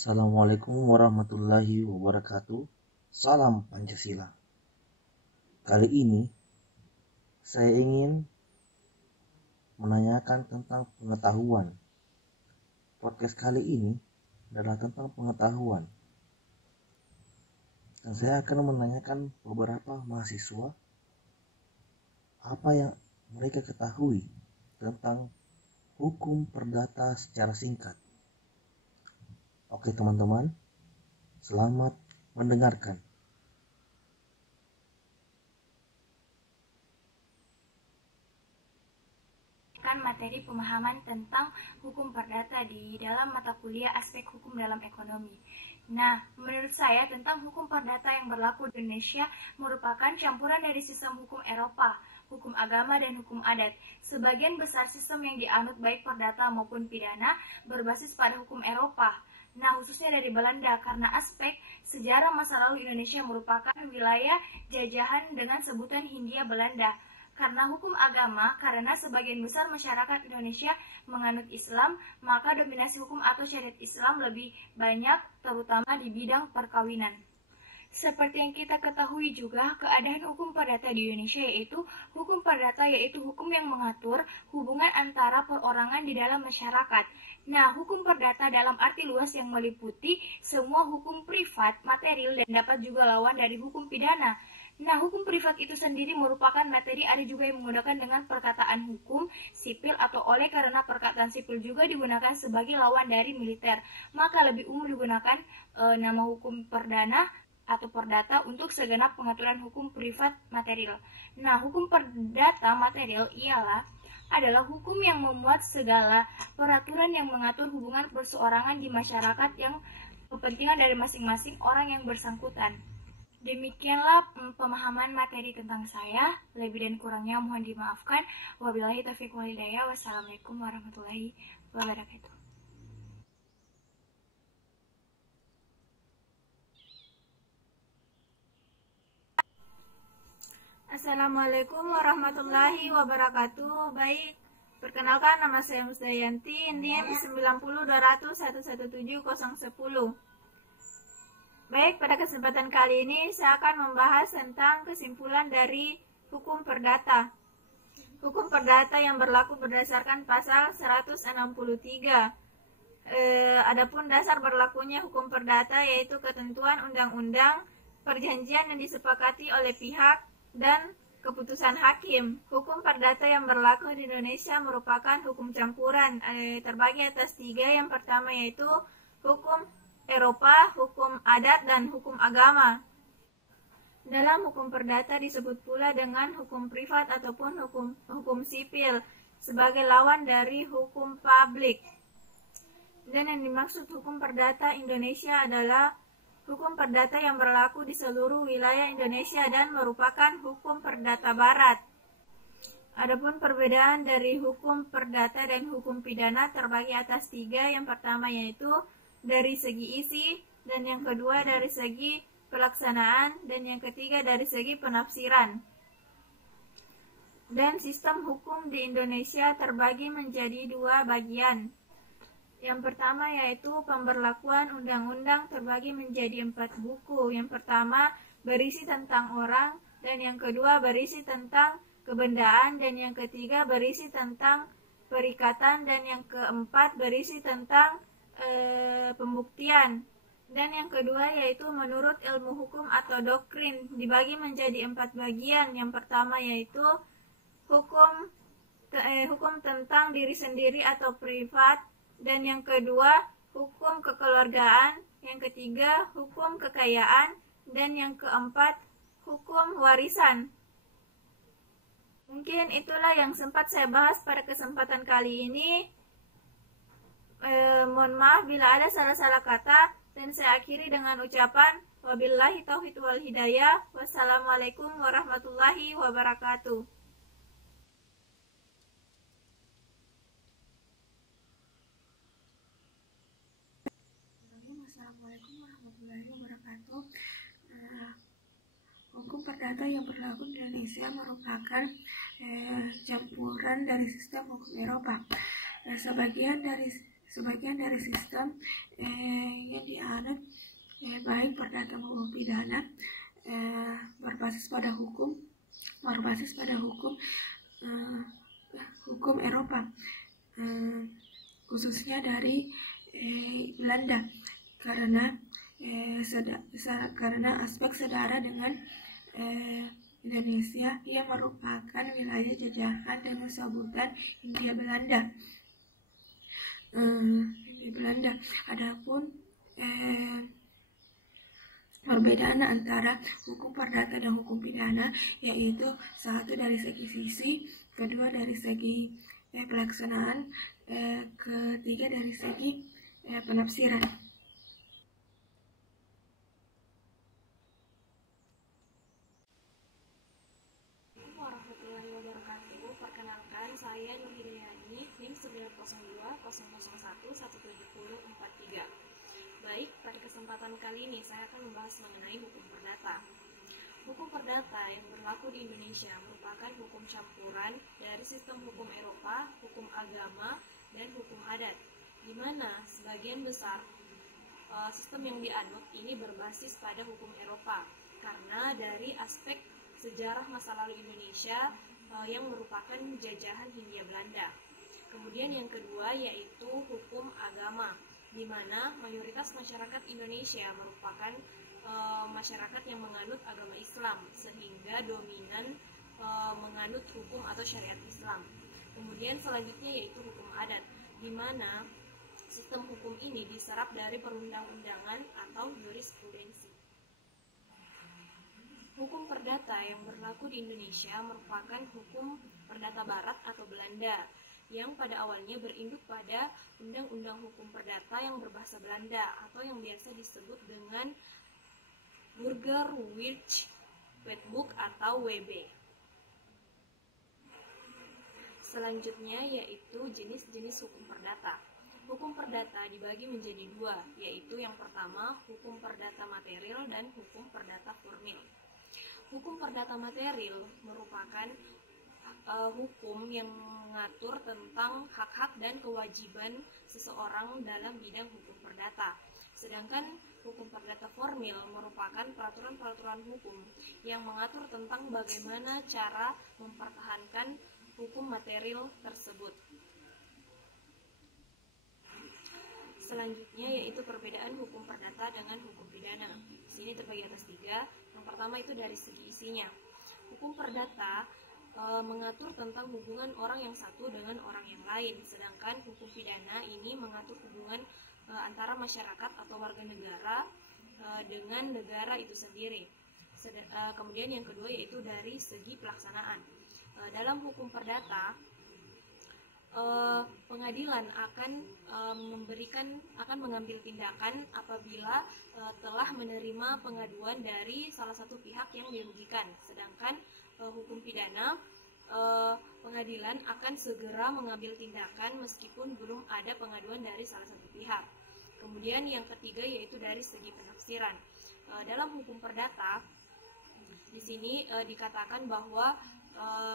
Assalamualaikum warahmatullahi wabarakatuh. Salam Pancasila. Kali ini saya ingin menanyakan tentang pengetahuan. Podcast kali ini adalah tentang pengetahuan. Dan saya akan menanyakan beberapa mahasiswa apa yang mereka ketahui tentang hukum perdata secara singkat. Oke teman-teman, selamat mendengarkan. Materi pemahaman tentang hukum perdata di dalam mata kuliah aspek hukum dalam ekonomi. Nah, menurut saya tentang hukum perdata yang berlaku di Indonesia merupakan campuran dari sistem hukum Eropa, hukum agama, dan hukum adat. Sebagian besar sistem yang dianut baik perdata maupun pidana berbasis pada hukum Eropa. Nah, khususnya dari Belanda karena aspek sejarah masa lalu Indonesia merupakan wilayah jajahan dengan sebutan Hindia Belanda. Karena hukum agama, karena sebagian besar masyarakat Indonesia menganut Islam, maka dominasi hukum atau syariat Islam lebih banyak, terutama di bidang perkawinan. Seperti yang kita ketahui juga, keadaan hukum perdata di Indonesia yaitu hukum perdata yaitu hukum yang mengatur hubungan antara perorangan di dalam masyarakat. Nah, hukum perdata dalam arti luas yang meliputi semua hukum privat, material, dan dapat juga lawan dari hukum pidana. Nah, hukum privat itu sendiri merupakan materi ada juga yang menggunakan dengan perkataan hukum sipil atau oleh karena perkataan sipil juga digunakan sebagai lawan dari militer. Maka lebih umum digunakan nama hukum perdana atau perdata untuk segenap pengaturan hukum privat material. Nah, hukum perdata material adalah hukum yang memuat segala peraturan yang mengatur hubungan perseorangan di masyarakat yang kepentingan dari masing-masing orang yang bersangkutan. Demikianlah pemahaman materi tentang saya. Lebih dan kurangnya mohon dimaafkan. Wabillahi taufiq wal hidayah. Wassalamualaikum warahmatullahi wabarakatuh. Assalamualaikum warahmatullahi wabarakatuh. Baik, perkenalkan nama saya Musdayanti, NIM 9020011710. Baik, pada kesempatan kali ini saya akan membahas tentang kesimpulan dari hukum perdata. Hukum perdata yang berlaku berdasarkan pasal 163. Adapun dasar berlakunya hukum perdata yaitu ketentuan undang-undang, perjanjian yang disepakati oleh pihak, dan keputusan hakim. Hukum perdata yang berlaku di Indonesia merupakan hukum campuran, terbagi atas 3. Yang pertama yaitu hukum Eropa, hukum adat, dan hukum agama. Dalam hukum perdata disebut pula dengan hukum privat ataupun hukum sipil sebagai lawan dari hukum publik. Dan yang dimaksud hukum perdata Indonesia adalah hukum perdata yang berlaku di seluruh wilayah Indonesia dan merupakan hukum perdata barat. Adapun perbedaan dari hukum perdata dan hukum pidana terbagi atas 3. Yang pertama yaitu dari segi isi, dan yang kedua dari segi pelaksanaan, dan yang ketiga dari segi penafsiran. Dan sistem hukum di Indonesia terbagi menjadi 2 bagian. Yang pertama yaitu pemberlakuan undang-undang terbagi menjadi 4 buku. Yang pertama berisi tentang orang, dan yang kedua berisi tentang kebendaan, dan yang ketiga berisi tentang perikatan, dan yang keempat berisi tentang pembuktian. Dan yang kedua yaitu menurut ilmu hukum atau doktrin dibagi menjadi 4 bagian. Yang pertama yaitu hukum tentang diri sendiri atau privat, dan yang kedua hukum kekeluargaan, yang ketiga hukum kekayaan, dan yang keempat hukum warisan. Mungkin itulah yang sempat saya bahas pada kesempatan kali ini. Mohon maaf bila ada salah-salah kata, dan saya akhiri dengan ucapan wabillahi taufiq wal hidayah. Wassalamualaikum warahmatullahi wabarakatuh. Assalamualaikum warahmatullahi wabarakatuh. Hukum perdata yang berlaku di Indonesia merupakan campuran dari sistem hukum Eropa. Sebagian dari sebagian dari sistem yang dianut baik perdata maupun pidana berbasis pada hukum Eropa, khususnya dari Belanda, karena aspek saudara dengan Indonesia yang merupakan wilayah jajahan dengan sebutan Hindia Belanda. Adapun perbedaan antara hukum perdata dan hukum pidana yaitu satu dari segi visi, kedua dari segi pelaksanaan, ketiga dari segi penafsiran. Warahmatullahi wabarakatuh. Perkenalkan, saya Nur Hidayani, NIM 90200117043. Baik, pada kesempatan kali ini saya akan membahas mengenai hukum perdata. Hukum perdata yang berlaku di Indonesia merupakan hukum campuran dari sistem hukum Eropa, hukum agama, dan hukum adat, di mana sebagian besar sistem yang dianut ini berbasis pada hukum Eropa, karena dari aspek sejarah masa lalu Indonesia yang merupakan jajahan Hindia Belanda. Kemudian yang kedua yaitu hukum agama, di mana mayoritas masyarakat Indonesia merupakan masyarakat yang menganut agama Islam, sehingga dominan menganut hukum atau syariat Islam. Kemudian selanjutnya yaitu hukum adat, di mana sistem hukum ini diserap dari perundang-undangan atau jurisprudensi. Hukum perdata yang berlaku di Indonesia merupakan hukum perdata Barat atau Belanda, yang pada awalnya berinduk pada Undang-Undang Hukum Perdata yang berbahasa Belanda atau yang biasa disebut dengan Burgerlijk Wetboek atau WB. Selanjutnya yaitu jenis-jenis hukum perdata. Hukum perdata dibagi menjadi dua, yaitu yang pertama hukum perdata material dan hukum perdata formil. Hukum perdata material merupakan hukum yang mengatur tentang hak-hak dan kewajiban seseorang dalam bidang hukum perdata. Sedangkan hukum perdata formil merupakan peraturan-peraturan hukum yang mengatur tentang bagaimana cara mempertahankan hukum material tersebut. Selanjutnya yaitu perbedaan hukum perdata dengan hukum pidana. Di sini terbagi atas tiga. Yang pertama itu dari segi isinya. Hukum perdata mengatur tentang hubungan orang yang satu dengan orang yang lain, sedangkan hukum pidana ini mengatur hubungan antara masyarakat atau warga negara dengan negara itu sendiri. Kemudian yang kedua yaitu dari segi pelaksanaan. Dalam hukum perdata, pengadilan akan mengambil tindakan apabila telah menerima pengaduan dari salah satu pihak yang dirugikan. Sedangkan hukum pidana, pengadilan akan segera mengambil tindakan meskipun belum ada pengaduan dari salah satu pihak. Kemudian yang ketiga yaitu dari segi penafsiran. Dalam hukum perdata, di sini dikatakan bahwa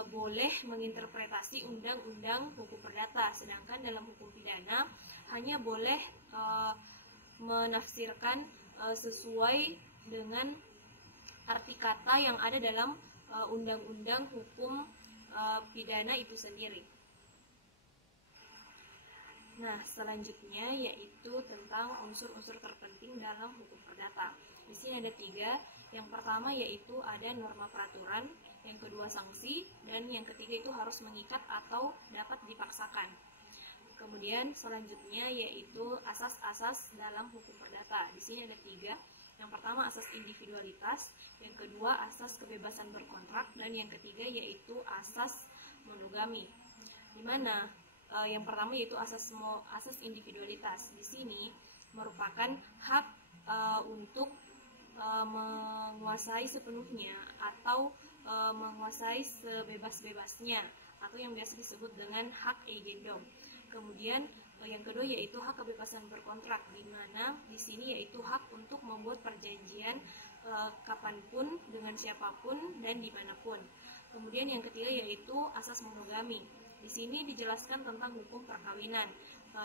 boleh menginterpretasi undang-undang hukum perdata, sedangkan dalam hukum pidana hanya boleh menafsirkan sesuai dengan arti kata yang ada dalam undang-undang hukum pidana itu sendiri. Nah, selanjutnya yaitu tentang unsur-unsur terpenting dalam hukum perdata. Di sini ada tiga. Yang pertama yaitu ada norma peraturan, yang kedua sanksi, dan yang ketiga itu harus mengikat atau dapat dipaksakan. Kemudian selanjutnya yaitu asas-asas dalam hukum perdata. Di sini ada tiga. Yang pertama asas individualitas, yang kedua asas kebebasan berkontrak, dan yang ketiga yaitu asas monogami. Di mana yang pertama yaitu asas individualitas. Di sini merupakan hak untuk menguasai sepenuhnya atau menguasai sebebas-bebasnya, atau yang biasa disebut dengan hak eigendom. Kemudian yang kedua yaitu hak kebebasan berkontrak, di mana di sini yaitu hak untuk membuat perjanjian kapanpun, dengan siapapun, dan dimanapun. Kemudian yang ketiga yaitu asas monogami. Di sini dijelaskan tentang hukum perkawinan,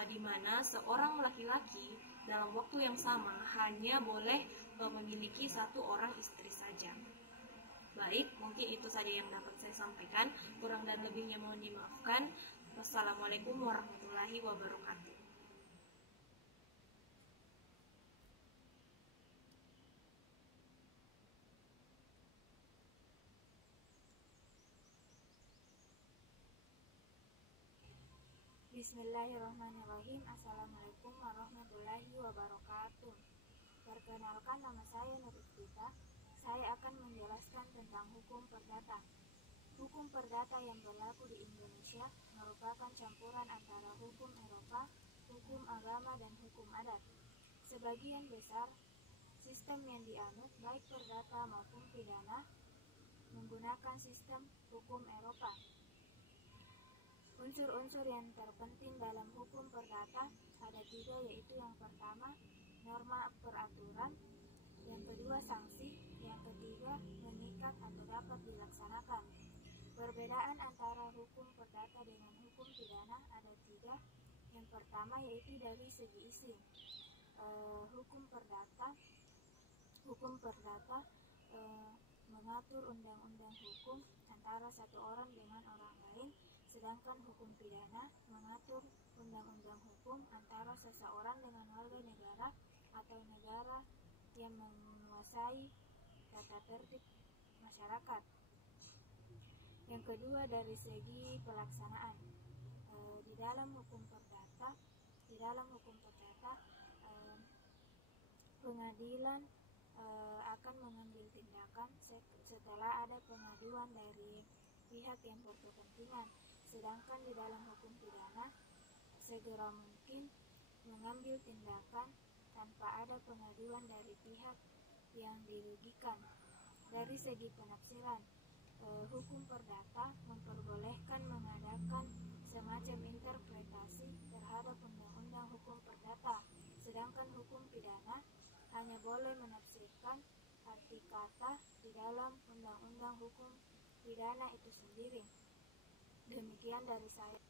di mana seorang laki-laki dalam waktu yang sama hanya boleh memiliki satu orang istri saja. Baik, mungkin itu saja yang dapat saya sampaikan. Kurang dan lebihnya mohon dimaafkan. Wassalamualaikum warahmatullahi wabarakatuh. Bismillahirrahmanirrahim. Assalamualaikum warahmatullahi wabarakatuh. Perkenalkan, nama saya Nur Iftita. Saya akan menjelaskan tentang hukum perdata. Hukum perdata yang berlaku di Indonesia merupakan campuran antara hukum Eropa, hukum agama, dan hukum adat. Sebagian besar sistem yang dianut, baik perdata maupun pidana, menggunakan sistem hukum Eropa. Unsur-unsur yang terpenting dalam hukum perdata ada 3, yaitu yang pertama, norma peraturan, yang kedua, sanksi, yang ketiga, mengikat atau dapat dilaksanakan. Perbedaan antara hukum perdata dengan hukum pidana ada 3. Yang pertama yaitu dari segi isi. Hukum perdata mengatur undang-undang hukum antara satu orang dengan orang lain, sedangkan hukum pidana mengatur undang-undang hukum antara seseorang dengan warga negara atau negara yang menguasai tata tertib masyarakat. Yang kedua, dari segi pelaksanaan. Di dalam hukum perdata, pengadilan akan mengambil tindakan setelah ada pengaduan dari pihak yang berkepentingan. Sedangkan di dalam hukum pidana, segera mungkin mengambil tindakan tanpa ada pengaduan dari pihak yang dirugikan. Dari segi penafsiran, hukum perdata memperbolehkan mengadakan semacam interpretasi terhadap undang-undang hukum perdata, sedangkan hukum pidana hanya boleh menafsirkan arti kata di dalam undang-undang hukum pidana itu sendiri. Demikian dari saya.